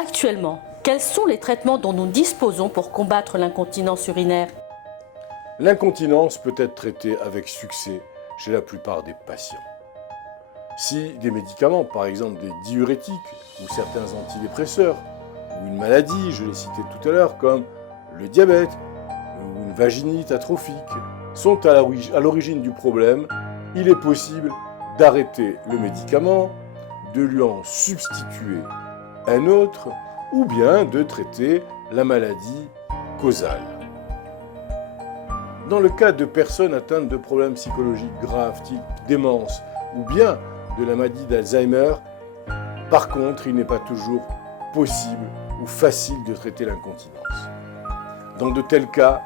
Actuellement, quels sont les traitements dont nous disposons pour combattre l'incontinence urinaire? L'incontinence peut être traitée avec succès chez la plupart des patients. Si des médicaments, par exemple des diurétiques ou certains antidépresseurs, ou une maladie, je l'ai cité tout à l'heure, comme le diabète ou une vaginite atrophique, sont à l'origine du problème, il est possible d'arrêter le médicament, de lui en substituer un autre, ou bien de traiter la maladie causale. Dans le cas de personnes atteintes de problèmes psychologiques graves, type démence, ou bien de la maladie d'Alzheimer, par contre, il n'est pas toujours possible ou facile de traiter l'incontinence. Dans de tels cas,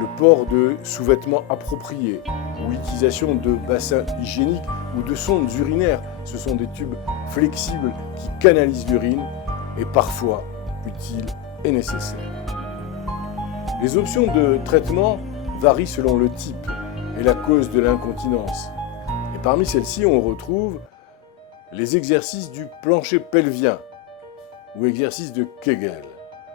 le port de sous-vêtements appropriés ou l'utilisation de bassins hygiéniques ou de sondes urinaires, ce sont des tubes flexibles qui canalisent l'urine, est parfois utile et nécessaire. Les options de traitement varient selon le type et la cause de l'incontinence. Et parmi celles-ci, on retrouve les exercices du plancher pelvien ou exercices de Kegel.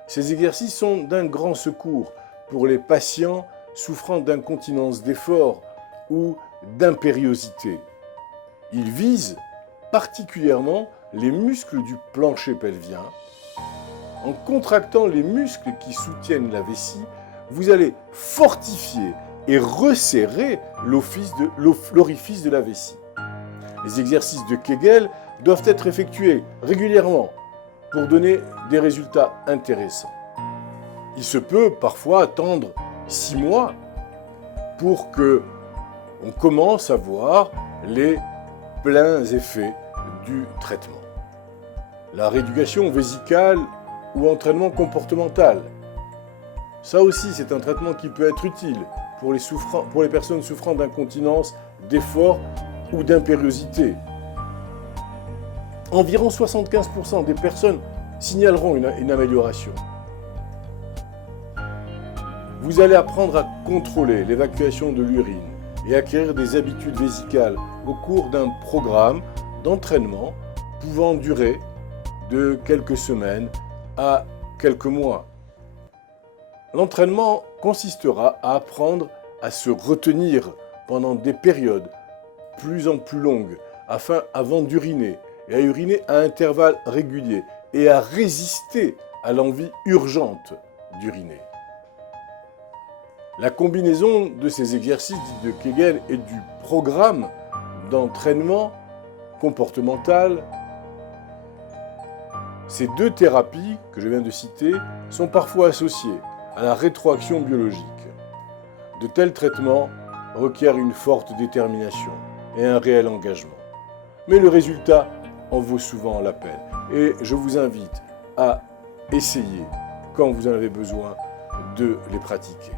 Ces exercices sont d'un grand secours pour les patients souffrant d'incontinence d'effort ou d'impériosité. Ils visent particulièrement les muscles du plancher pelvien. En contractant les muscles qui soutiennent la vessie, vous allez fortifier et resserrer l'orifice de la vessie. Les exercices de Kegel doivent être effectués régulièrement pour donner des résultats intéressants. Il se peut parfois attendre 6 mois pour que on commence à voir les pleins effets du traitement. La rééducation vésicale ou entraînement comportemental. Ça aussi, c'est un traitement qui peut être utile pour les personnes souffrant d'incontinence, d'effort ou d'impériosité. Environ 75% des personnes signaleront une amélioration. Vous allez apprendre à contrôler l'évacuation de l'urine et acquérir des habitudes vésicales au cours d'un programme d'entraînement pouvant durer de quelques semaines à quelques mois. L'entraînement consistera à apprendre à se retenir pendant des périodes plus en plus longues avant d'uriner et à uriner à intervalles réguliers et à résister à l'envie urgente d'uriner. La combinaison de ces exercices dits de Kegel et du programme d'entraînement comportemental, ces deux thérapies que je viens de citer sont parfois associées à la rétroaction biologique. De tels traitements requièrent une forte détermination et un réel engagement. Mais le résultat en vaut souvent la peine. Et je vous invite à essayer, quand vous en avez besoin, de les pratiquer.